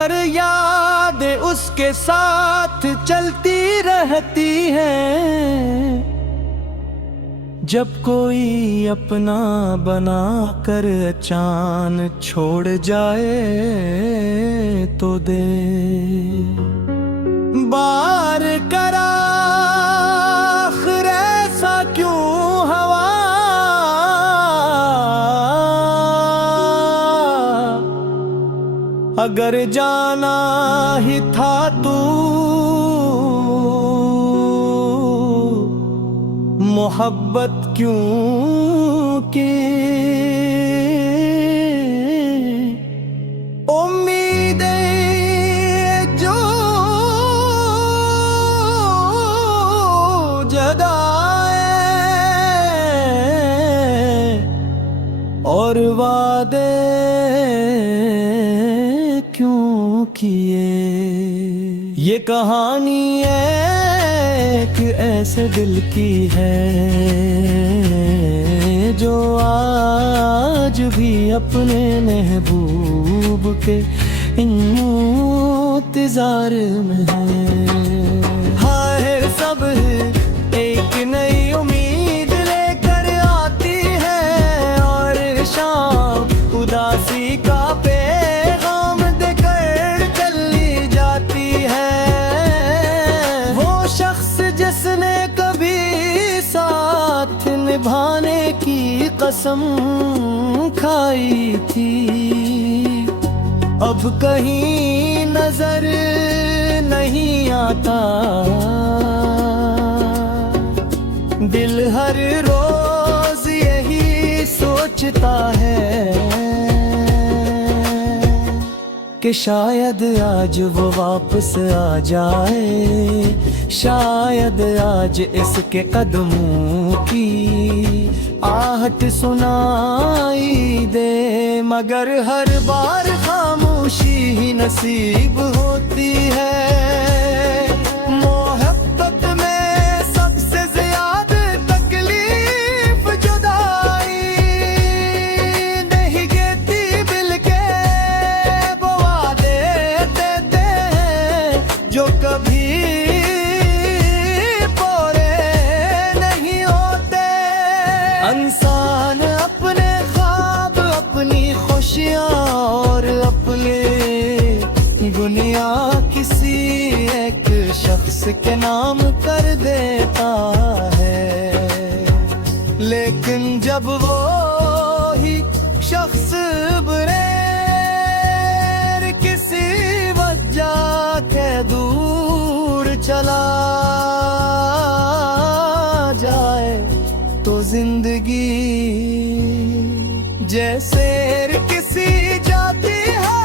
पर याद उसके साथ चलती रहती है। जब कोई अपना बना कर अचान छोड़ जाए तो दे बार करा ऐसा क्यों हवा। अगर जाना ही था तू मोहब्बत क्यों की। उम्मीदें जो जगाए और वादे क्यों किए। ये कहानी एक ऐसे दिल की है जो आज भी अपने महबूब के इंतजार में है। हाय सब एक नई उम्मीद लेकर आती है और शाम उदासी का पैगाम देकर चली जाती है। वो शख्स जिसने कभी साथ निभाने की कसम खाई थी, अब कहीं नजर नहीं आता। दिल हर रोज यही सोचता है कि शायद आज वो वापस आ जाए, शायद आज इसके कदमों की आहट सुनाई दे। मगर हर बार खामोशी ही नसीब होती है। मोहब्बत में सबसे ज्यादा तकलीफ जुदाई नहीं गिरती बिल के वो वादे देते हैं जो कभी पूरे नहीं होते। इंसान अपने ख्वाब, अपनी खुशियाँ और अपने दुनिया किसी एक शख्स के नाम कर देता है। लेकिन जब वो ही शख्स बगैर किसी वजह के दूर चला जाए तो जिंदगी जैसे किसी जाती है।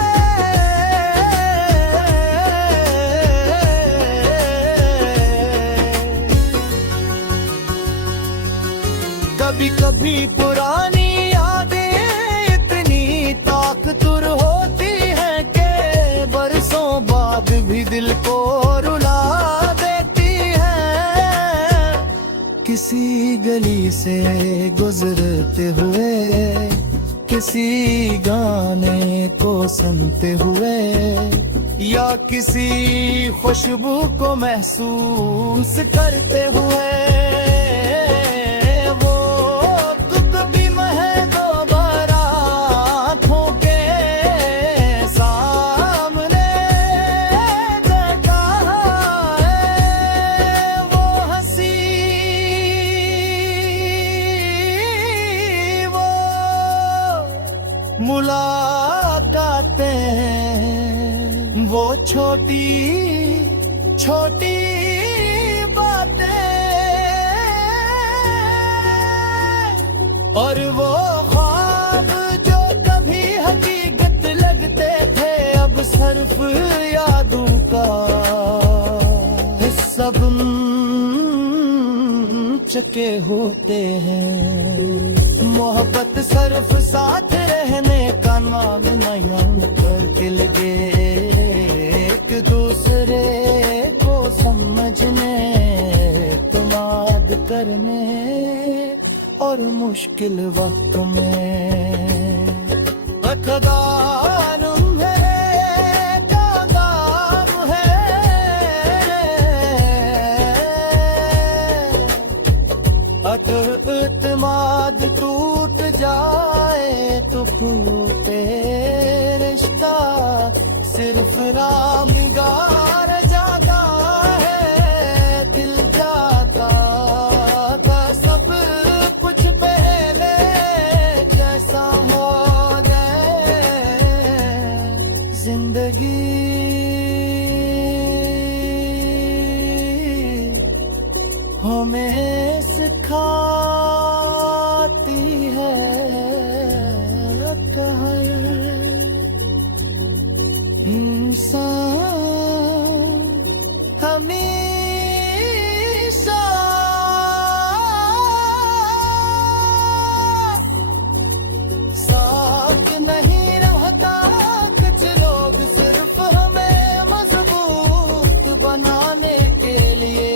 कभी कभी पुरानी यादें इतनी ताकतवर होती हैं कि बरसों बाद भी दिल को रुला देती हैं। किसी गली से गुजरते हुए, किसी गाने को सुनते हुए या किसी खुशबू को महसूस करते हुए, मुलाकातें वो छोटी छोटी बातें और वो ख्वाब जो कभी हकीकत लगते थे अब सिर्फ यादों का हिस्सा बन चुके होते हैं। मोहब्बत सिर्फ साथ रहने का नाम नहीं करके लगे, एक दूसरे को समझने, इत्मीनान करने और मुश्किल वक्त में अकदार मेरे सिर्फ रामगार जागा है, दिल जागा था सब कुछ पहले जैसा हो जाए जिंदगी। हमें सिखाती है कहर इंसान हमेशा साथ नहीं रहता। कुछ लोग सिर्फ हमें मजबूत बनाने के लिए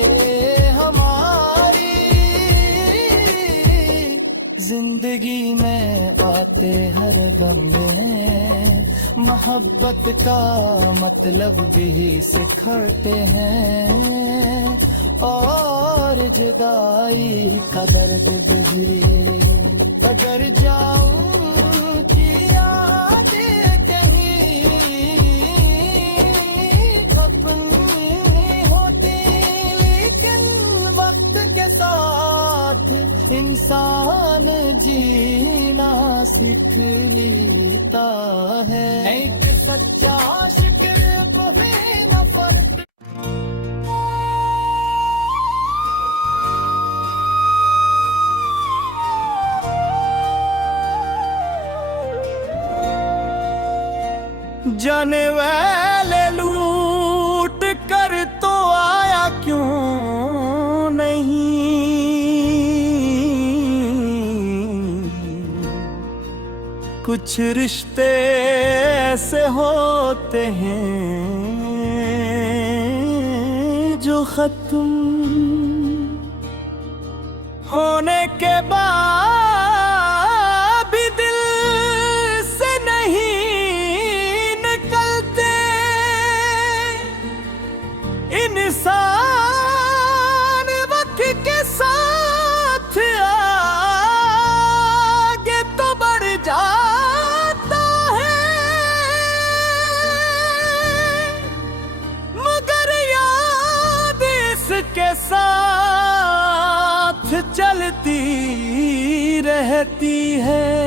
जिंदगी में आते हर गम में मोहब्बत का मतलब भी सिखाते हैं, और जुदाई का दर्द भी। अगर जाऊं कि याद कहीं अपनी होती, लेकिन वक्त के साथ इंसान जीना सीख लेता है। एक सच्चा आशिक को भी नफरत। जाने वाले लूट कर तो आया क्यों नहीं, कुछ रिश्ते ऐसे होते हैं जो खत्म होने के बाद भी दिल से नहीं निकलते। इंसान वक्त के साथ आगे तो बढ़ जाता है, मगर याद इसके साथ चलती रहती है।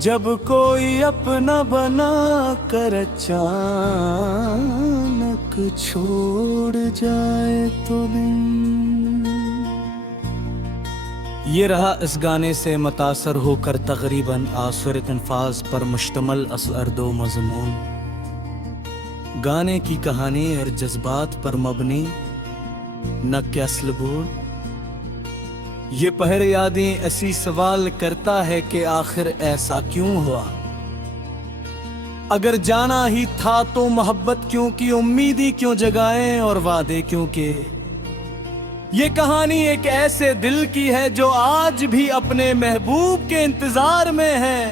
जब कोई अपना बना कर अचानक छोड़ जाए तो दिन। ये रहा इस गाने से मुतासर होकर तकरीबन आसुर अल्फाज पर मुश्तमल असर दो मज़मून। गाने की कहानी और जज्बात पर मबनी न क्या स्लबूर। ये पहर यादें ऐसी सवाल करता है कि आखिर ऐसा क्यों हुआ। अगर जाना ही था तो मोहब्बत क्यों की, उम्मीदी क्यों जगाएं और वादे क्यों के। ये कहानी एक ऐसे दिल की है जो आज भी अपने महबूब के इंतजार में है।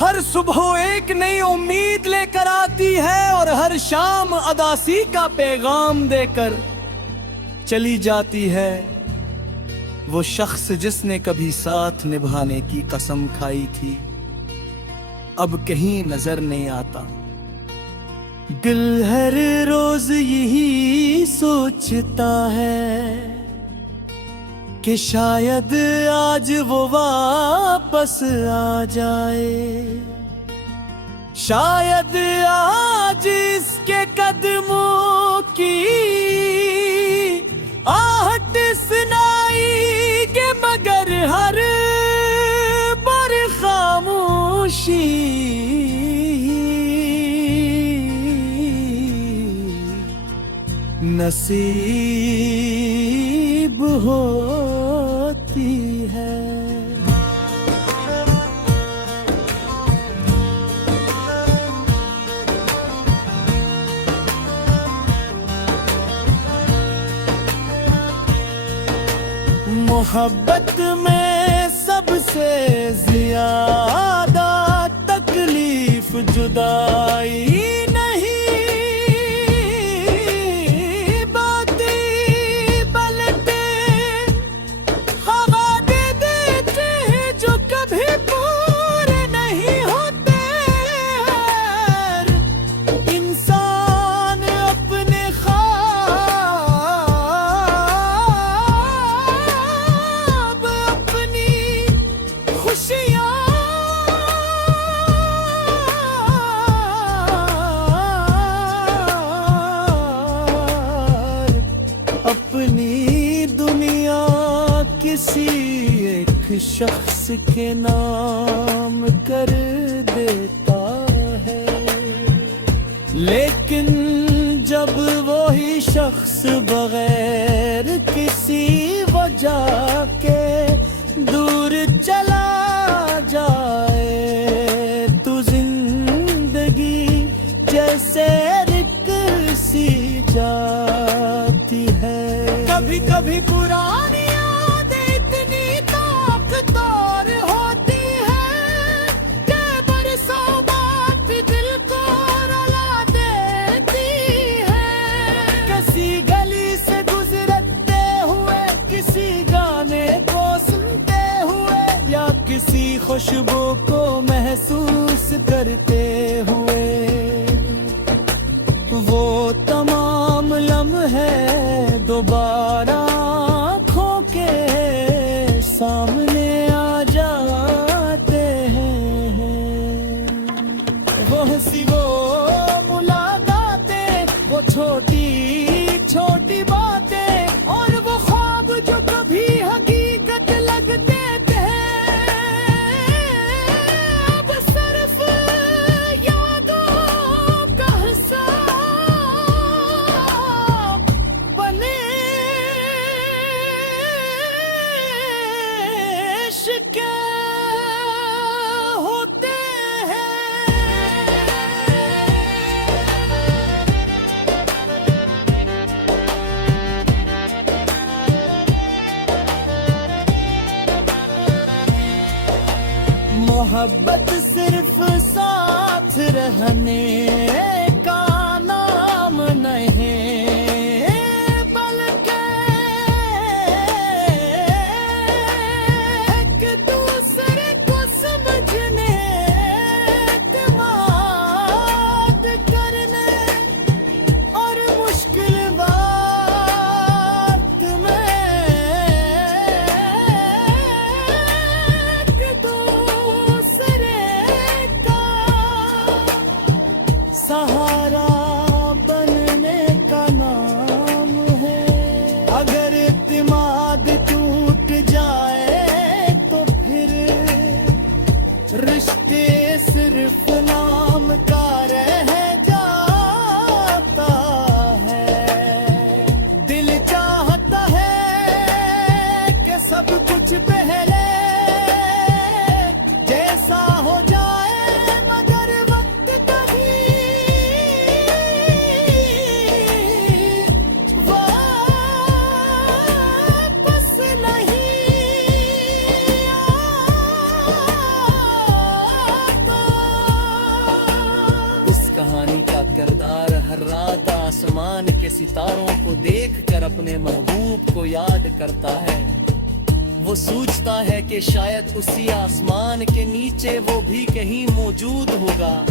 हर सुबह एक नई उम्मीद लेकर आती है और हर शाम अदासी का पैगाम देकर चली जाती है। वो शख्स जिसने कभी साथ निभाने की कसम खाई थी अब कहीं नजर नहीं आता। दिल हर रोज यही सोचता है कि शायद आज वो वापस आ जाए, शायद आज इसके कदमों की आहट सुनाई के, मगर हर बार खामोशी नसीब होती है। मोहब्बत में सबसे ज्यादा तकलीफ जुदाई नहीं, बातें पलटे हवा दे देते हैं जो कभी पूरे नहीं होते हैं। शख्स के नाम कर देता है, लेकिन जब वो ही शख्स बगैर किसी वजह के दूर चला जाए तो जिंदगी जैसे रिक सी जाती है। कभी कभी पुरानी यादें इतनी ताकतवर होती है कि बरसों बाद भी दिल को रुला देती है। किसी गली से गुजरते हुए, किसी गाने को सुनते हुए, या किसी खुशबू को महसूस करते हुए, वो तमाम लम्हे दोबारा आँखों के सामने आ जाते हैं। वो हंसी, वो मुलाकातें, वो छोटी छोटी बातें और वो ख्वाब जो कभी हकीकत लगते थे, अब सिर्फ यादों का हिसाब बने शिकवे होते हैं। मोहब्बत सिर्फ साथ रहने का नाम नहीं, बल्कि एक दूसरे को समझने, एतमाद करने और मुश्किल वक्त में एक दूसरे का सहारा बनने का नाम है। अगर इत्मीनान टूट जाए तो फिर रिश्ते सिर्फ नाम का रह जाता है। दिल चाहता है कि सब कुछ पहले जैसा हो जाए, मगर वक्त कभी वापस नहीं आता। इस कहानी का किरदार हर रात आसमान के सितारों को देखकर अपने महबूब को याद करता है। वो सोचता है कि शायद उसी आसमान के नीचे वो भी कहीं मौजूद होगा।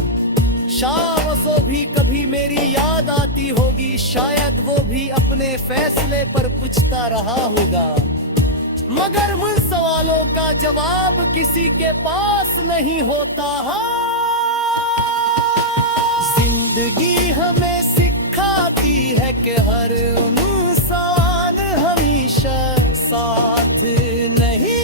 शाम को भी कभी मेरी याद आती होगी, शायद वो भी अपने फैसले पर पूछता रहा होगा, मगर उन सवालों का जवाब किसी के पास नहीं होता। जिंदगी हमें सिखाती है कि हर इंसान हमेशा साथ नहीं